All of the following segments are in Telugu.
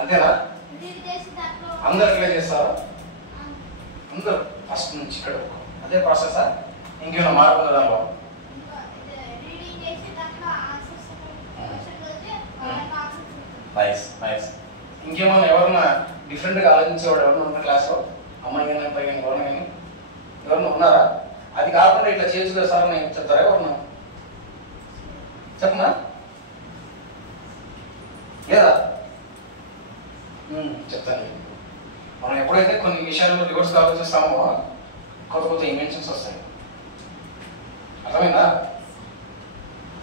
అంతేనా? అందరు ఇట్లా చేస్తారా? అందరు ఫస్ట్ నుంచి ఇక్కడ అదే ప్రాసెసా? ఇంకేమైనా మార్పు ఉందా దానిలో? Nice nice. ఇంకేమన్నా ఎవరన్నా డిఫరెంట్గా ఆలోచించేవాడు ఎవరన్నా ఉన్న క్లాస్లో? అమ్మాయి కానీ అబ్బాయి కానీ ఎవరన్నా కానీ ఎవరన్నా ఉన్నారా? అది కాకుండా ఇట్లా చేయొచ్చు కదా సార్ నేను చెప్తారా ఎవరన్నా? చెప్పనా లేదా? చెప్తాను. మనం ఎప్పుడైతే కొన్ని విషయాల్లో రివర్స్గా ఆలోచిస్తామో కొత్త కొత్త ఇన్వెన్షన్స్ వస్తాయి. అర్థమైందా?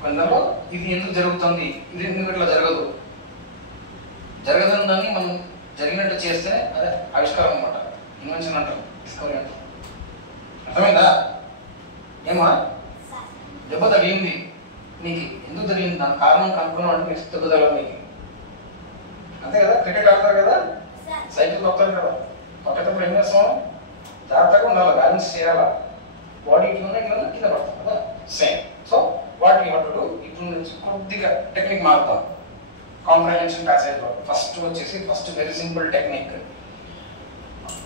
కొందరు ఇది ఎందుకు జరుగుతుంది, ఇది ఎందుకు ఇట్లా జరగదు, జరగదని దాన్ని మనం జరిగినట్టు చేస్తే అదే ఆవిష్కారం అనమాట. ఇన్వెన్షన్ అంటారు, డిస్కవరీ అంటారు. అర్థమైందా? ఏమా దెబ్బ తగిలింది నీకు, ఎందుకు తగిలింది, దాని కారణం కనుక్కున్నావు అంటే నీకు దెబ్బ తగలదు నీకు. అంతే కదా? క్రికెట్ ఆడతారు కదా, సైకిల్ తొక్కుతారు కదా, తొక్కేటప్పుడు ఏం చేస్తాం? జాగ్రత్తగా ఉండాలి, బ్యాలెన్స్ చేయాలా. బాడీ ఇట్లా కింద పడతాం కదా, same. So what you have to do, ఇటు నుంచి కొద్దిగా టెక్నిక్ మారుతాం. కాంప్రహెన్షన్ ప్యాసేజ్ లో ఫస్ట్ వచ్చేసి first very simple technique.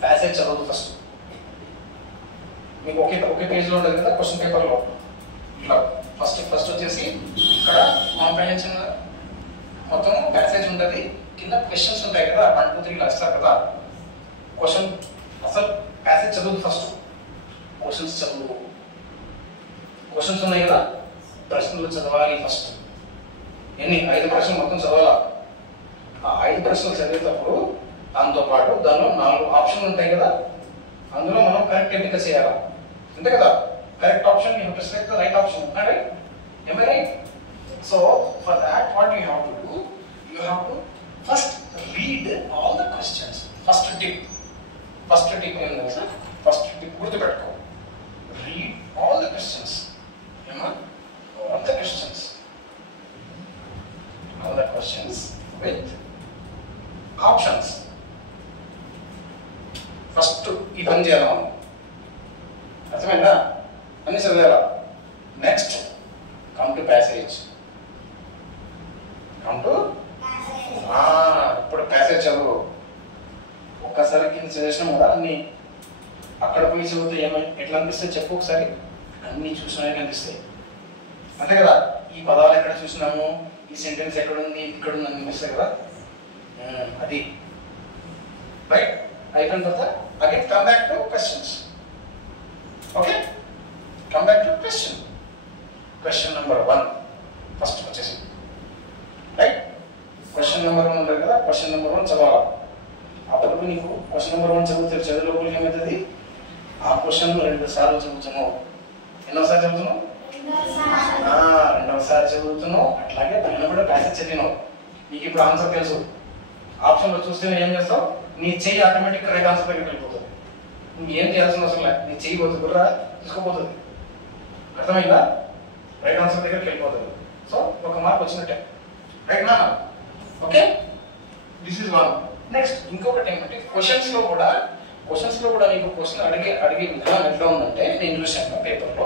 Passage చదవదు ఫస్ట్. మీకు ఒకే పేజ్లో ఉండదు కదా క్వశ్చన్ పేపర్లో. ఇట్లా ఫస్ట్ వచ్చేసి ఇక్కడ కాంప్రహెన్షన్ మొత్తం ప్యాసేజ్ ఉంటుంది, కింద క్వశ్చన్స్ ఉంటాయి కదా, 1 2 3 ఇలా ఇస్తారు కదా. క్వశ్చన్ అసలు ప్యాసేజ్ చదువు ఫస్ట్, క్వశ్చన్స్ చదువు. క్వశ్చన్స్ ఉన్నాయి కదా, ప్రశ్నలు చదవాలి ఫస్ట్. ఎన్ని 5 ప్రశ్నలు మొత్తం చదవాలా. ఆ 5 ప్రశ్నలు చదివేటప్పుడు దాంతోపాటు దానిలో 4 ఆప్షన్లు ఉంటాయి కదా, అందులో మనం కరెక్ట్ ఎంపిక చేయాలా. అంతే కదా? Correct option you have to select the right option. Right? am I right? So for that what you have to do, you have to first read all the questions. First tip ఏం తెలుసా? ఫస్ట్ టిప్ గుర్తుపెట్టుకో. read all the questions. ఏమా? all the questions with options. First ఈ పని చేయాలి మనం. అర్థమైందా? అన్ని చదివేలా. Next come to passage. ఇప్పుడు ప్యాసేజ్ చదువు. ఒక్కసారి కింద చదివేసినాం కదా అన్ని, అక్కడ పోయి చదివితే ఎట్లా అనిపిస్తాయి చెప్పు ఒకసారి. అన్ని చూసినా కనిపిస్తాయి. అంతే కదా? ఈ పదాలు ఎక్కడ చూసినాము, ఈ సెంటెన్స్ ఎక్కడుంది, ఇక్కడ ఉంది అనిపిస్తాయి కదా. అది రైట్. అయిపోయిన తర్వాత again come back to questions. Okay, come back to question number 1 first వచ్చేసి. రైట్? క్వశ్చన్ నెంబర్ 1 ఉంటుంది కదా, క్వశ్చన్ నెంబర్ 1 చదవాలి. అప్పుడు నీకు క్వశ్చన్ నెంబర్ 1 చదివితే చదువులో ఏమవుతుంది, ఆ క్వశ్చన్ 2 సార్లు చదువుతున్నావు. ఎన్నోసారి చదువుతున్నావు? 2వ సారి చదువుతున్నావు. అట్లాగే పైన కూడా ప్యాసేజ్ చదివినావు. నీకు ఇప్పుడు ఆన్సర్ తెలుసు. ఆప్షన్లో చూస్తే ఏం చేస్తావు, నీ చెయ్యి ఆటోమేటిక్గా రైట్ ఆన్సర్ దగ్గరికి వెళ్ళిపోతుంది. నువ్వు ఏం చేయాల్సిన అవసరం లేదు, నీ చెయ్యి పోతుంది కూడా తీసుకోపోతుంది. అర్థమైందా? రైట్ ఆన్సర్ దగ్గరికి వెళ్ళిపోతుంది. సో ఒక మార్క్ వచ్చినట్టే. రైట్ నా? Okay, this is 1. నెక్స్ట్ ఇంకొకటి ఏమంటే క్వశ్చన్స్లో కూడా నీకు క్వశ్చన్ అడిగే విధానం ఎట్లా ఉందంటే, నేను చూశాను పేపర్లో.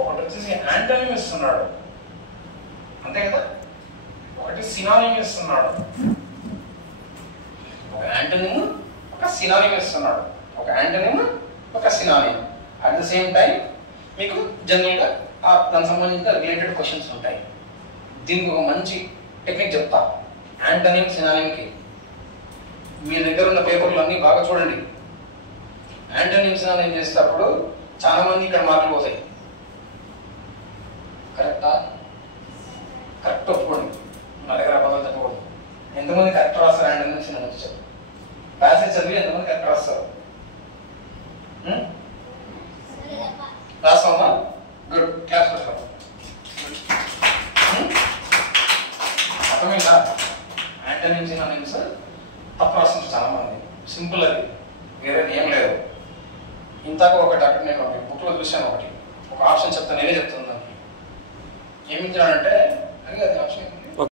ఒకటి వచ్చేసి యాంటోనిమ్ ఇస్తున్నాడు, అంతే కదా. ఒకటి సినానిమ్ ఇస్తున్నాడు. ఒక యాంటోనిమ్ ఒక సినానిమ్ ఇస్తున్నాడు. ఒక యాంటోనిమ్ ఒక synonym. At the same time మీకు జనరల్గా దానికి సంబంధించిన రిలేటెడ్ క్వశ్చన్స్ ఉంటాయి. దీనికి ఒక మంచి టెక్నిక్ చెప్తా. యాంటోనిమ్ సినానిమ్కి మీ దగ్గర ఉన్న పేపర్లు అన్నీ బాగా చూడండి. యాంటోనిమ్ సినానిమ్ చేసేటప్పుడు చాలా మంది ఇక్కడ మార్కులు పోతాయి. కరెక్టా? కరెక్ట్ ఒప్పుకోండి, నా దగ్గర అబద్ధాలు చెప్పకూడదు. ఎంతమంది కరెక్ట్ రాస్తారు యాంటోనిమ్ సినానిమ్స్ చెప్పు. ప్యాసేజ్ చదివి ఎంతమంది కరెక్ట్ రాస్తారు? రాస్తామా? గుడ్, క్లాస్ పెట్టాం. అర్థమైందా? యాంటోనిమ్ సినానిమ్స్ తప్పు రాస్తుంది చాలా మంది. సింపుల్, అది వేరేది ఏం లేదు. ఇంతకు ఒకటి అక్కడ నేను బుక్లో చూశాను. ఒక ఆప్షన్ చెప్తాను, నేనే చెప్తాను. దానికి ఏమి ఇచ్చానంటే అది ఆప్షన్